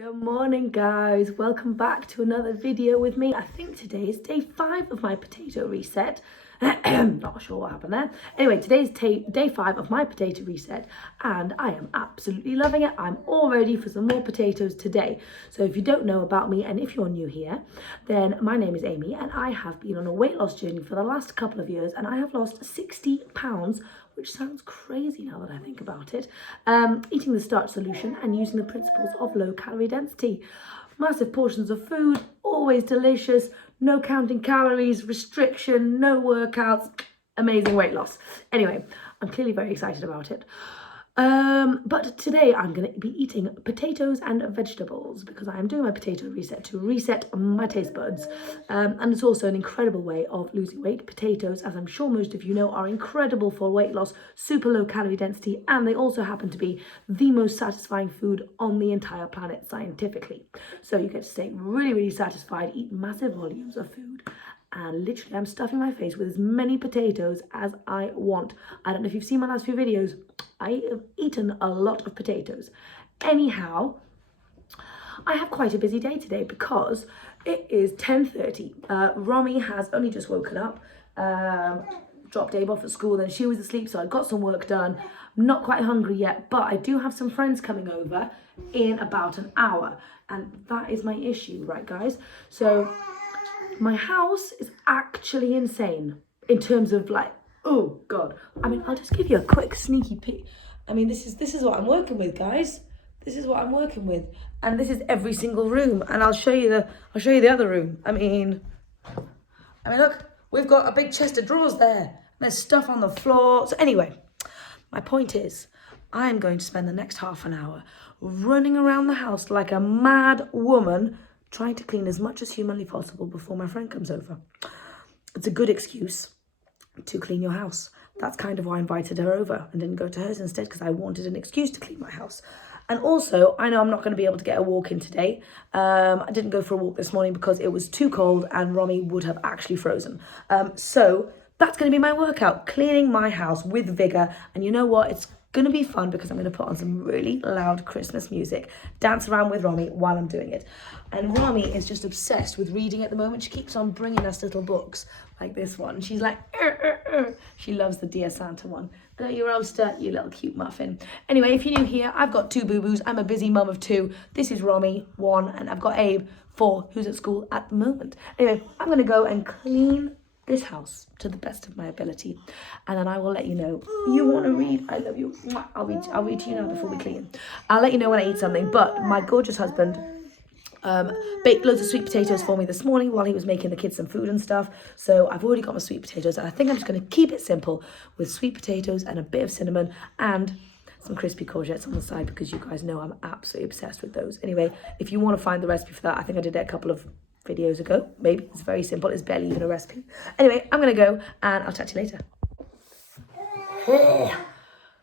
Good morning guys, welcome back to another video with me. I think today is day 5 of my potato reset. Not sure what happened there. Anyway, today's day 5 of my potato reset and I am absolutely loving it. I'm all ready for some more potatoes today. So if you don't know about me and if you're new here, then my name is Amy and I have been on a weight loss journey for the last couple of years and I have lost 60 pounds, which sounds crazy now that I think about it, eating the Starch Solution and using the principles of low calorie density. Massive portions of food, always delicious, no counting calories, restriction, no workouts, amazing weight loss. Anyway, I'm clearly very excited about it. But today I'm going to be eating potatoes and vegetables because I am doing my potato reset to reset my taste buds. And it's also an incredible way of losing weight. Potatoes, as I'm sure most of you know, are incredible for weight loss, super low calorie density, and they also happen to be the most satisfying food on the entire planet scientifically. So you get to stay really, really satisfied, eat massive volumes of food. And literally I'm stuffing my face with as many potatoes as I want. I don't know if you've seen my last few videos. I have eaten a lot of potatoes. Anyhow, I have quite a busy day today because it is 10:30. Romy has only just woken up, dropped Abe off at school, then she was asleep, so I got some work done. I'm not quite hungry yet, but I do have some friends coming over in about an hour. And that is my issue, right guys? So my house is actually insane in terms of like, oh God. I mean, I'll just give you a quick sneaky peek. I mean, this is what I'm working with, guys. This is what I'm working with. And this is every single room. And I'll show you the other room. I mean, look, we've got a big chest of drawers there. There's stuff on the floor. So anyway, my point is, I'm going to spend the next half an hour running around the house like a mad woman, trying to clean as much as humanly possible before my friend comes over. It's a good excuse to clean your house. That's kind of why I invited her over and didn't go to hers instead, because I wanted an excuse to clean my house. And also, I know I'm not going to be able to get a walk in today. I didn't go for a walk this morning because it was too cold and Romy would have actually frozen. So that's going to be my workout, cleaning my house with vigor. And you know what? It's going to be fun because I'm going to put on some really loud Christmas music, dance around with Romy while I'm doing it. And Romy is just obsessed with reading at the moment. She keeps on bringing us little books like this one. She's like, She loves the Dear Santa one. Hello, you roaster, you little cute muffin. Anyway, if you're new here, I've got 2 boo-boos. I'm a busy mum of 2. This is Romy, 1, and I've got Abe, 4, who's at school at the moment. Anyway, I'm going to go and clean this house to the best of my ability, and then I will let you know. You want to read? I love you. I'll read to you now before we clean. I'll let you know when I eat something. But my gorgeous husband baked loads of sweet potatoes for me this morning while he was making the kids some food and stuff. So I've already got my sweet potatoes, and I think I'm just going to keep it simple with sweet potatoes and a bit of cinnamon and some crispy courgettes on the side, because you guys know I'm absolutely obsessed with those. Anyway, if you want to find the recipe for that, I think I did it a couple of videos ago. Maybe it's very simple. It's barely even a recipe. Anyway, I'm gonna go and I'll chat to you later.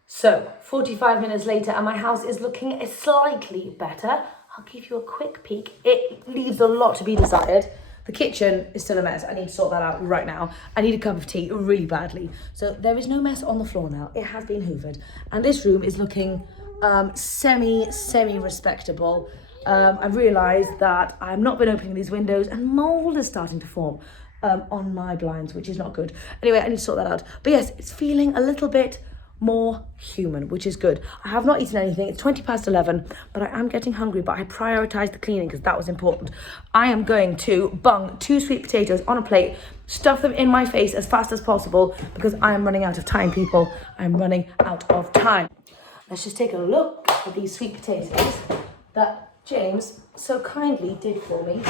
So 45 minutes later and my house is looking slightly better. I'll give you a quick peek. It leaves a lot to be desired. The kitchen is still a mess. I need to sort that out right now. I need a cup of tea really badly. So there is no mess on the floor now. It has been hoovered, and this room is looking semi respectable. I've realised that I've not been opening these windows and mould is starting to form on my blinds, which is not good. Anyway, I need to sort that out. But yes, it's feeling a little bit more human, which is good. I have not eaten anything. It's 11:20, but I am getting hungry, but I prioritised the cleaning because that was important. I am going to bung 2 sweet potatoes on a plate, stuff them in my face as fast as possible because I am running out of time, people. I'm running out of time. Let's just take a look at these sweet potatoes that James so kindly did for me.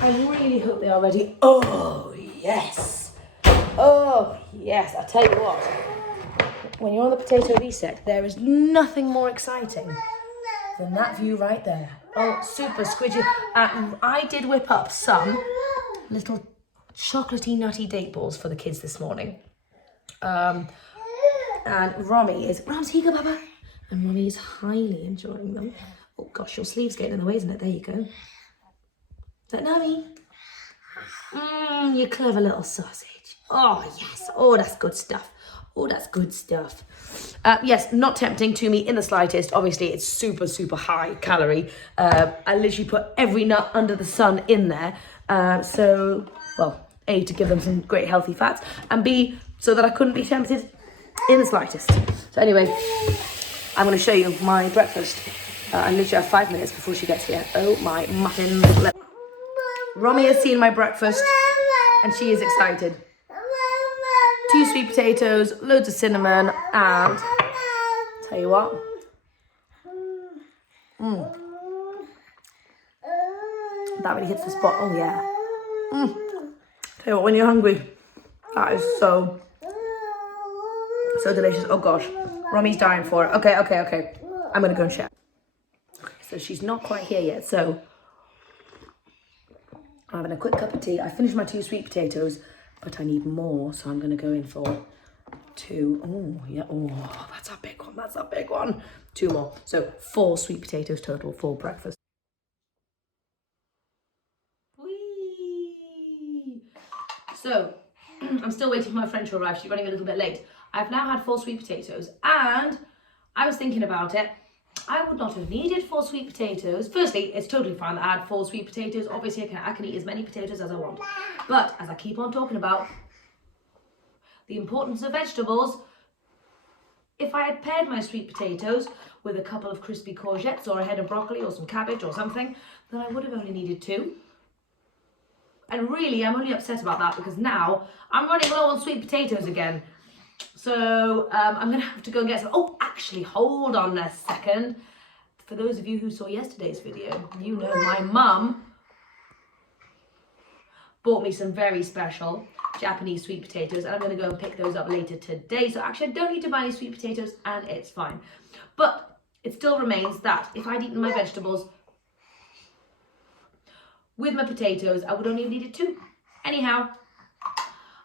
I really hope they are ready. Oh yes, oh yes. I'll tell you what, when you're on the potato reset, there is nothing more exciting than that view right there. Oh, super squidgy. I did whip up some little chocolatey nutty date balls for the kids this morning. And Romy is, Rams, here you go, Baba. And Romy is highly enjoying them. Oh gosh, your sleeve's getting in the way, isn't it? There you go. Is that Nami? You clever little sausage. Oh yes, oh that's good stuff. Oh, that's good stuff. Yes, not tempting to me in the slightest. Obviously, it's super, super high calorie. I literally put every nut under the sun in there. So, well, A, to give them some great healthy fats, and B, so that I couldn't be tempted in the slightest. So anyway, I'm going to show you my breakfast. I literally have 5 minutes before she gets here. Oh my muffins. Romy has seen my breakfast and she is excited. 2 sweet potatoes, loads of cinnamon, and tell you what. That really hits the spot. Oh yeah. Tell you what, when you're hungry, that is so delicious. Oh gosh, Romy's dying for it. Okay. I'm gonna go and check. So she's not quite here yet. So I'm having a quick cup of tea. I finished my 2 sweet potatoes, but I need more, so I'm gonna go in for 2. Oh yeah. Oh, that's a big one. That's a big one. 2 more. So 4 sweet potatoes total for breakfast. Whee! So I'm still waiting for my friend to arrive. She's running a little bit late. I've now had 4 sweet potatoes, and I was thinking about it. I would not have needed 4 sweet potatoes. Firstly, it's totally fine that I had 4 sweet potatoes. Obviously, I can eat as many potatoes as I want. But as I keep on talking about the importance of vegetables, if I had paired my sweet potatoes with a couple of crispy courgettes or a head of broccoli or some cabbage or something, then I would have only needed 2. And really, I'm only upset about that because now I'm running low on sweet potatoes again. So I'm going to have to go and get some. Oh, actually, hold on a second. For those of you who saw yesterday's video, you know my mum bought me some very special Japanese sweet potatoes, and I'm going to go and pick those up later today. So actually, I don't need to buy any sweet potatoes, and it's fine. But it still remains that if I'd eaten my vegetables with my potatoes, I would only have needed 2. Anyhow,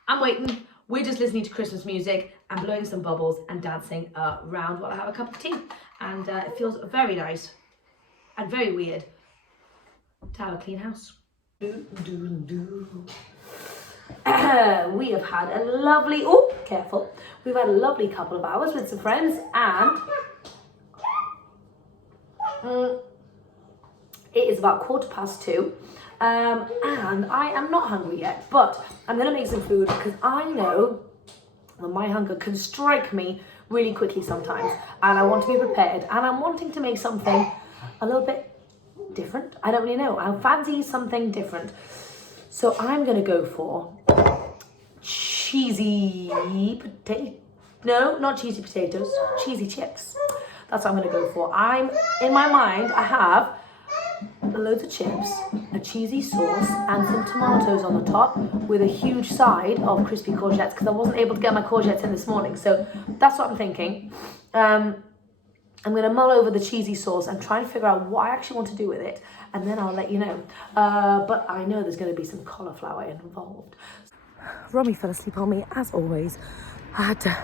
I'm waiting. We're just listening to Christmas music and blowing some bubbles and dancing around while I have a cup of tea. And it feels very nice and very weird to have a clean house. We have had a lovely, we've had a lovely couple of hours with some friends, and it is about 2:15. And I am not hungry yet, but I'm going to make some food because I know that my hunger can strike me really quickly sometimes, and I want to be prepared, and I'm wanting to make something a little bit different. I don't really know. I fancy something different. So I'm going to go for cheesy not cheesy potatoes, cheesy chips. That's what I'm going to go for. In my mind, I have loads of chips, a cheesy sauce, and some tomatoes on the top with a huge side of crispy courgettes because I wasn't able to get my courgettes in this morning. So that's what I'm thinking. I'm going to mull over the cheesy sauce and try and figure out what I actually want to do with it, and then I'll let you know. But I know there's going to be some cauliflower involved. Romy fell asleep on me as always. I had to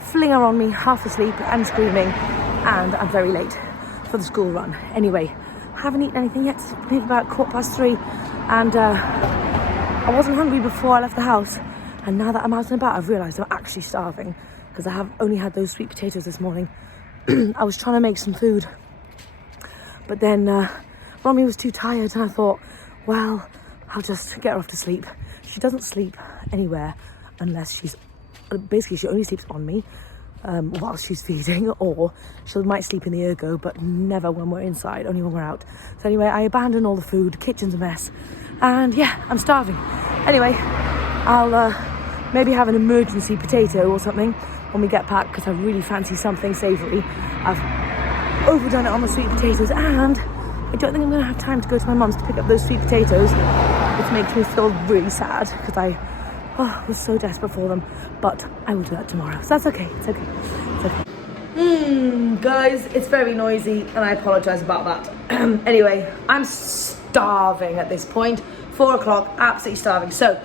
fling her on me half asleep and screaming, and I'm very late for the school run. Anyway, haven't eaten anything yet. It's maybe about 3:15, and I wasn't hungry before I left the house, and now that I'm out and about I've realised I'm actually starving because I have only had those sweet potatoes this morning. I was trying to make some food, but then Romy was too tired, and I thought, well, I'll just get her off to sleep. She doesn't sleep anywhere unless she only sleeps on me while she's feeding, or she might sleep in the ergo, but never when we're inside, only when we're out. So anyway, I abandoned all the food, the kitchen's a mess, and yeah, I'm starving. Anyway, I'll maybe have an emergency potato or something when we get back because I really fancy something savoury. I've overdone it on the sweet potatoes, and I don't think I'm going to have time to go to my mum's to pick up those sweet potatoes, which makes me feel really sad because I was so desperate for them. But I will do that tomorrow, so that's okay. It's okay. Guys, it's very noisy and I apologise about that. Anyway, I'm starving at this point. 4 o'clock, absolutely starving. So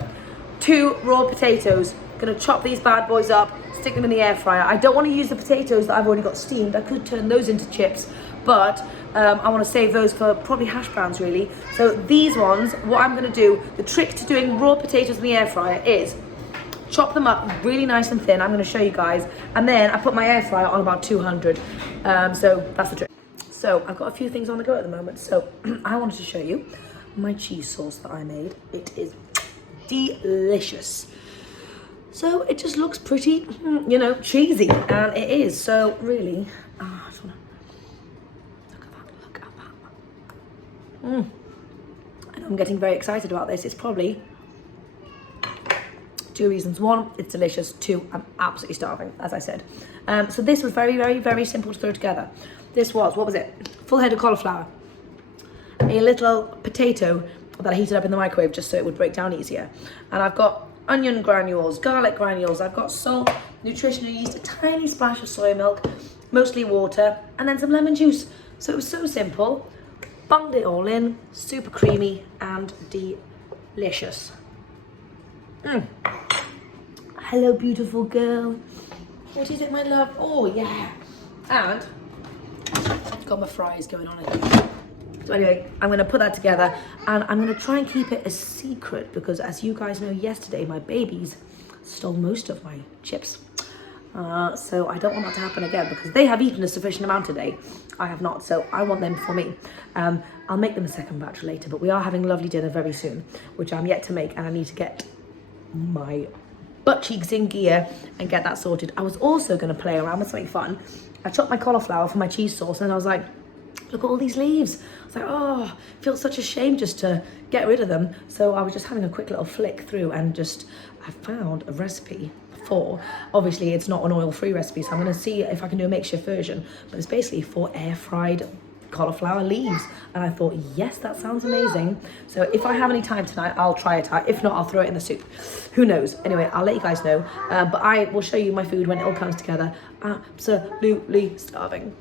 2 raw potatoes. Gonna chop these bad boys up, stick them in the air fryer. I don't want to use the potatoes that I've already got steamed. I could turn those into chips, but I want to save those for probably hash browns really. So these ones, what I'm going to do, the trick to doing raw potatoes in the air fryer is chop them up really nice and thin. I'm going to show you guys. And then I put my air fryer on about 200. So that's the trick. So I've got a few things on the go at the moment. So I wanted to show you my cheese sauce that I made. It is delicious. So it just looks pretty, you know, cheesy, and it is. So really, I just wanna look at that. I know I'm getting very excited about this. It's probably 2 reasons. 1, it's delicious. 2, I'm absolutely starving, as I said. So this was very, very, very simple to throw together. This was, what was it? Full head of cauliflower, a little potato that I heated up in the microwave just so it would break down easier. And I've got onion granules, garlic granules, I've got salt, nutritional yeast, a tiny splash of soy milk, mostly water, and then some lemon juice. So it was so simple, bunged it all in, super creamy and delicious. Hello, beautiful girl. What is it, my love? Oh, yeah. And I've got my fries going on in here. So anyway, I'm going to put that together and I'm going to try and keep it a secret because, as you guys know, yesterday my babies stole most of my chips. So I don't want that to happen again because they have eaten a sufficient amount today. I have not, so I want them for me. I'll make them a second batch later, but we are having lovely dinner very soon, which I'm yet to make, and I need to get my butt cheeks in gear and get that sorted. I was also going to play around with something fun. I chopped my cauliflower for my cheese sauce and I was like, look at all these leaves. I was like, oh, it feels such a shame just to get rid of them. So I was just having a quick little flick through and I found a recipe for, obviously it's not an oil-free recipe, so I'm going to see if I can do a makeshift version, but it's basically for air-fried cauliflower leaves. And I thought, yes, that sounds amazing. So if I have any time tonight, I'll try it out. If not, I'll throw it in the soup. Who knows? Anyway, I'll let you guys know. But I will show you my food when it all comes together. Absolutely starving.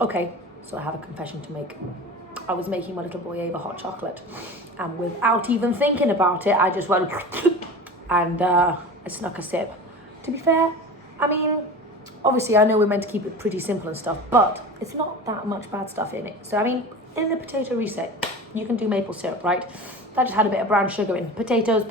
Okay, so I have a confession to make. I was making my little boy Ava hot chocolate, and without even thinking about it, I just went and I snuck a sip. To be fair, I mean, obviously I know we're meant to keep it pretty simple and stuff, but it's not that much bad stuff in it. So I mean, in the potato reset, you can do maple syrup, right? That just had a bit of brown sugar in. Potatoes,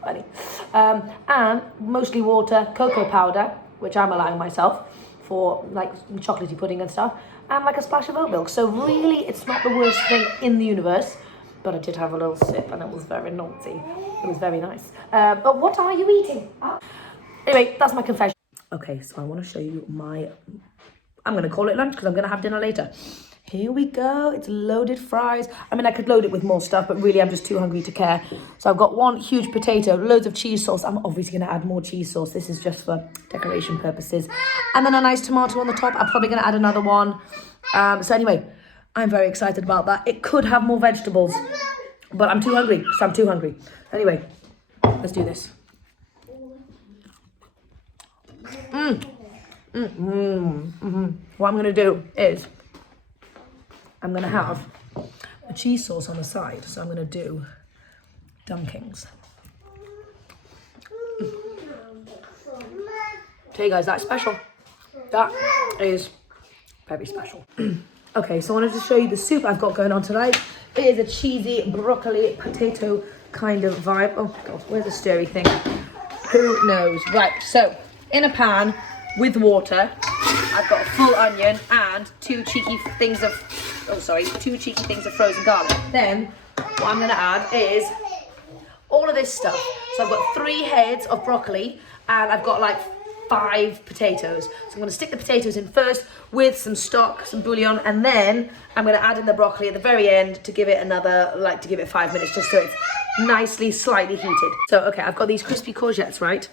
funny. And mostly water, cocoa powder, which I'm allowing myself for like chocolatey pudding and stuff, and like a splash of oat milk. So really, it's not the worst thing in the universe, but I did have a little sip and it was very naughty. It was very nice. But what are you eating? Anyway, that's my confession. Okay, so I want to show you I'm going to call it lunch because I'm going to have dinner later. Here we go. It's loaded fries. I mean, I could load it with more stuff, but really I'm just too hungry to care. So I've got one huge potato, loads of cheese sauce. I'm obviously going to add more cheese sauce. This is just for decoration purposes. And then a nice tomato on the top. I'm probably going to add another one. So anyway, I'm very excited about that. It could have more vegetables, but I'm too hungry. So I'm too hungry. Anyway, let's do this. What I'm going to do is I'm going to have a cheese sauce on the side. So I'm going to do dunkings. Okay, guys, that's special. That is very special. Okay, so I wanted to show you the soup I've got going on tonight. It is a cheesy broccoli potato kind of vibe. Oh God, where's the stirry thing? Who knows? Right, so in a pan with water, I've got a full onion and two cheeky things of frozen garlic. Then what I'm gonna add is all of this stuff. So I've got 3 heads of broccoli and I've got like 5 potatoes. So I'm gonna stick the potatoes in first with some stock, some bouillon, and then I'm gonna add in the broccoli at the very end to give it to give it 5 minutes just so it's nicely, slightly heated. So, okay, I've got these crispy courgettes, right?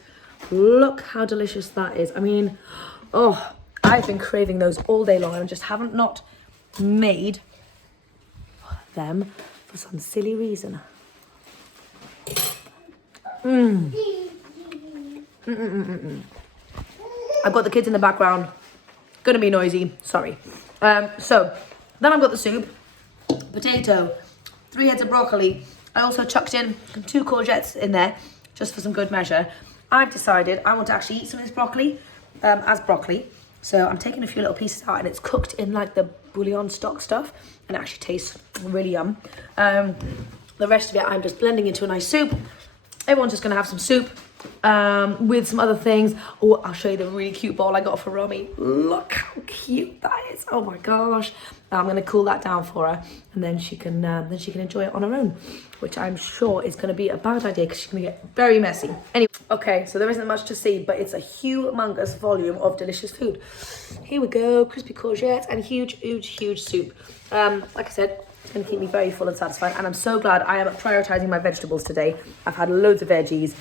Look how delicious that is. I mean, oh, I've been craving those all day long and I just haven't not made them for some silly reason. I've got the kids in the background. Gonna be noisy, sorry. So, then I've got the soup, potato, 3 heads of broccoli. I also chucked in 2 courgettes in there, just for some good measure. I've decided I want to actually eat some of this broccoli as broccoli. So I'm taking a few little pieces out and it's cooked in like the bouillon stock stuff and it actually tastes really yum. The rest of it I'm just blending into a nice soup. everyone's just gonna have some soup with some other things. Oh, I'll show you the really cute bowl I got for Romy. Look how cute that is. Oh my gosh. I'm gonna cool that down for her, and then she can enjoy it on her own, which I'm sure is gonna be a bad idea because she's gonna get very messy. Anyway, okay, so there isn't much to see, but it's a humongous volume of delicious food. Here we go, crispy courgettes and huge soup. Like I said, it's going to keep me very full and satisfied, and I'm so glad I am prioritising my vegetables today. I've had loads of veggies,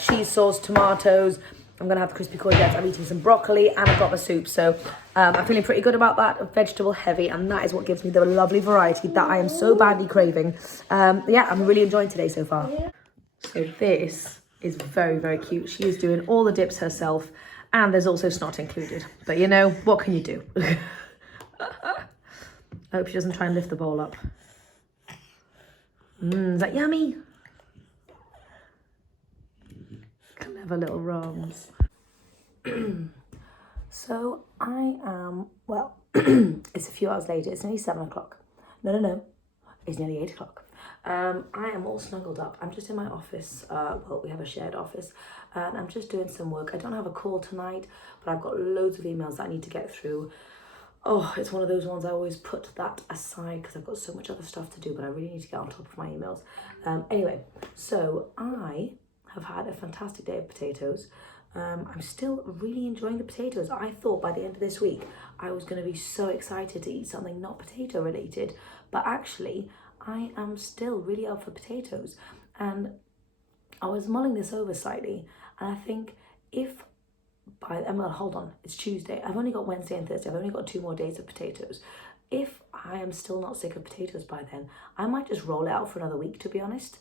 cheese sauce, tomatoes. I'm going to have the crispy courgettes. I'm eating some broccoli, and I've got the soup. So I'm feeling pretty good about that, vegetable heavy, and that is what gives me the lovely variety that I am so badly craving. Yeah, I'm really enjoying today so far. So this is very cute. She is doing all the dips herself, and there's also snot included. But you know, what can you do? I hope she doesn't try and lift the bowl up. Is that yummy? Clever little Roms. So I am, well, it's a few hours later. It's nearly 7 o'clock. No. It's nearly 8 o'clock. I am all snuggled up. I'm just in my office. Well, we have a shared office. And I'm just doing some work. I don't have a call tonight, but I've got loads of emails that I need to get through. Oh, it's one of those ones I always put that aside because I've got so much other stuff to do, but I really need to get on top of my emails. Anyway, so I have had a fantastic day of potatoes. I'm still really enjoying the potatoes. I thought by the end of this week, I was going to be so excited to eat something not potato related, but actually I am still really up for potatoes. And I was mulling this over slightly, and I think if well, hold on, it's Tuesday. I've only got Wednesday and Thursday. I've only got 2 more days of potatoes. If I am still not sick of potatoes by then, I might just roll it out for another week, to be honest.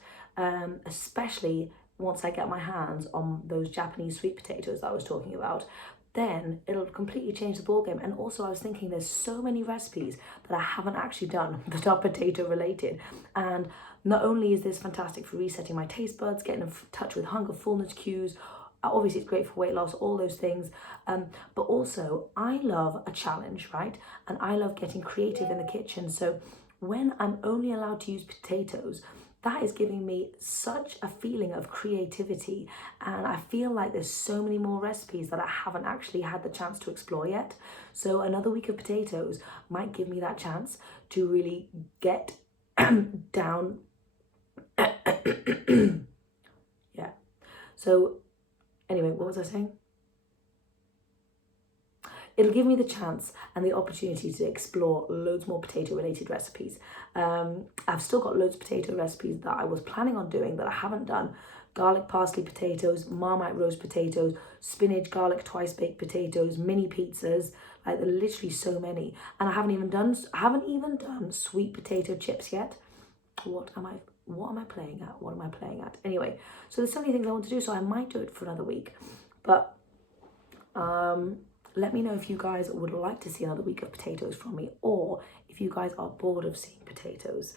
Especially once I get my hands on those Japanese sweet potatoes that I was talking about. Then it'll completely change the ballgame. And also I was thinking there's so many recipes that I haven't actually done that are potato related. And not only is this fantastic for resetting my taste buds, getting in touch with hunger, fullness cues, obviously it's great for weight loss, all those things, but also I love a challenge, right? And I love getting creative in the kitchen. So when I'm only allowed to use potatoes, that is giving me such a feeling of creativity, and I feel like there's so many more recipes that I haven't actually had the chance to explore yet. So another week of potatoes might give me that chance to really get down. Yeah. So anyway, what was I saying? It'll give me the chance and the opportunity to explore loads more potato related recipes. I've still got loads of potato recipes that I was planning on doing that I haven't done. Garlic parsley potatoes, Marmite roast potatoes, spinach garlic twice baked potatoes, mini pizzas, like there are literally so many. And I haven't even done sweet potato chips yet. What am I playing at? Anyway, so there's so many things I want to do, so I might do it for another week. But let me know if you guys would like to see another week of potatoes from me, or if you guys are bored of seeing potatoes,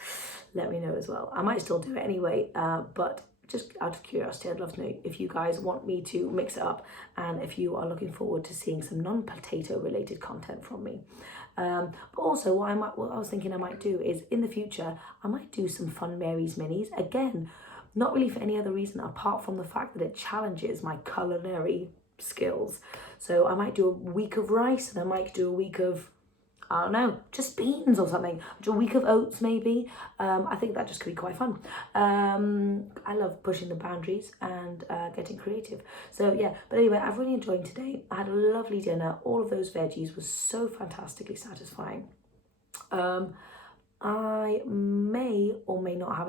let me know as well. I might still do it anyway, but just out of curiosity, I'd love to know if you guys want me to mix it up, and if you are looking forward to seeing some non-potato related content from me. But also what I was thinking I might do is in the future, I might do some fun Mary's Minis. Again, not really for any other reason apart from the fact that it challenges my culinary skills. So I might do a week of rice, and I might do a week of, I don't know, just beans or something. Do a week of oats maybe. I think that just could be quite fun. I love pushing the boundaries and getting creative. So yeah, but anyway, I've really enjoyed today. I had a lovely dinner. All of those veggies were so fantastically satisfying. I may or may not have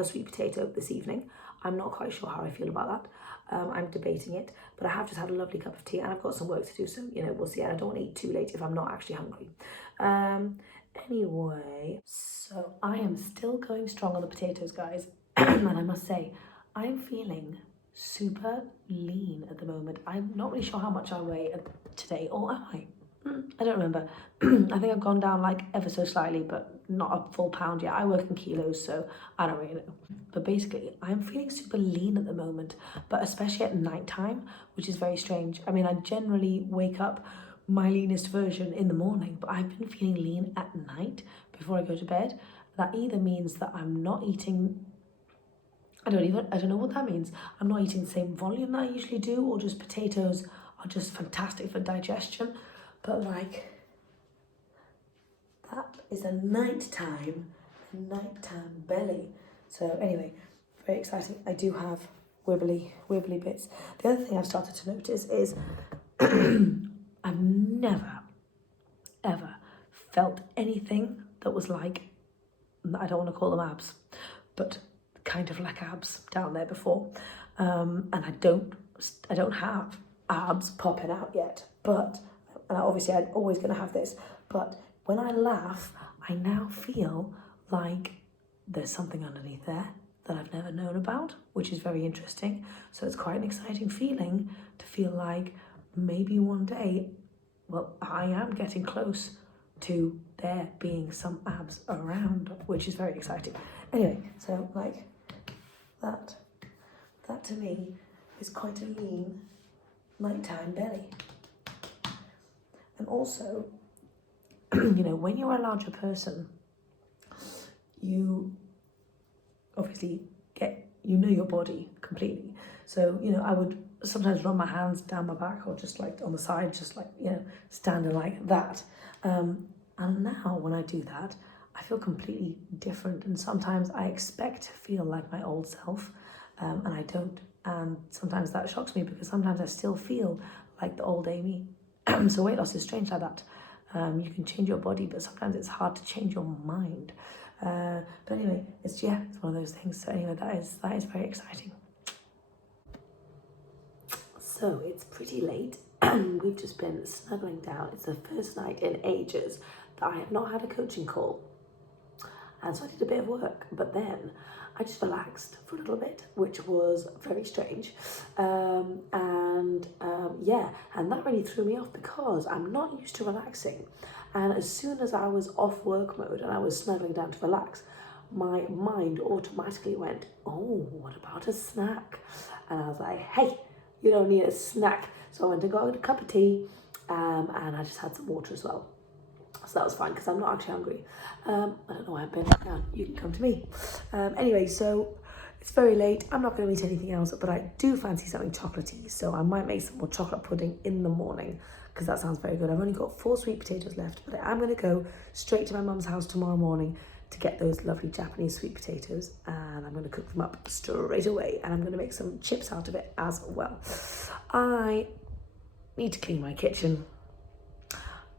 a sweet potato this evening. I'm not quite sure how I feel about that. I'm debating it, but I have just had a lovely cup of tea, and I've got some work to do, so you know, we'll see. And I don't want to eat too late if I'm not actually hungry. Anyway, so I am still going strong on the potatoes, guys. And I must say, I am feeling super lean at the moment. I'm not really sure how much I weigh today, or am I? I don't remember. I think I've gone down like ever so slightly, but not a full pound yet. I work in kilos, so I don't really know. But basically, I'm feeling super lean at the moment, but especially at night time, which is very strange. I mean, I generally wake up my leanest version in the morning, but I've been feeling lean at night before I go to bed. That either means that I'm not eating I don't know what that means. I'm not eating the same volume that I usually do, or just potatoes are just fantastic for digestion. But like, that is a nighttime belly. So anyway, very exciting. I do have wibbly bits. The other thing I've started to notice is I've never, ever felt anything that was like, I don't want to call them abs, but kind of like abs down there before. And I don't have abs popping out yet, but, and obviously I'm always going to have this, but when I laugh, I now feel like there's something underneath there that I've never known about, which is very interesting. So it's quite an exciting feeling to feel like maybe one day, well, I am getting close to there being some abs around, which is very exciting. Anyway, so like that to me is quite a lean nighttime belly. And also, you know, when you're a larger person, you obviously you know your body completely. So, you know, I would sometimes run my hands down my back or just like on the side, just like, you know, standing like that. And now when I do that, I feel completely different. And sometimes I expect to feel like my old self, and I don't. And sometimes that shocks me because sometimes I still feel like the old Amy. So weight loss is strange like that. You can change your body, but sometimes it's hard to change your mind. But anyway, it's one of those things. So anyway, that is very exciting. So it's pretty late. We've just been snuggling down. It's the first night in ages that I have not had a coaching call. And so I did a bit of work, but then I just relaxed for a little bit, which was very strange. And that really threw me off because I'm not used to relaxing. And as soon as I was off work mode and I was snuggling down to relax, my mind automatically went, oh, what about a snack? And I was like, hey, you don't need a snack. So I went and got a cup of tea, and I just had some water as well. So that was fine because I'm not actually hungry. I don't know why I've been down. You can come to me. Anyway, so it's very late. I'm not going to eat anything else, but I do fancy something chocolatey. So I might make some more chocolate pudding in the morning because that sounds very good. I've only got 4 sweet potatoes left, but I'm going to go straight to my mum's house tomorrow morning to get those lovely Japanese sweet potatoes, and I'm going to cook them up straight away, and I'm going to make some chips out of it as well. I need to clean my kitchen.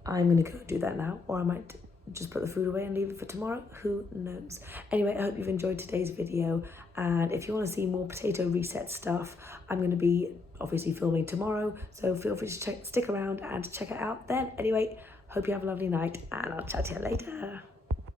I'm going to go do that now, or I might just put the food away and leave it for tomorrow. Who knows? Anyway, I hope you've enjoyed today's video, and if you want to see more potato reset stuff, I'm going to be obviously filming tomorrow, so feel free to stick around and check it out then. Anyway, hope you have a lovely night, and I'll chat to you later.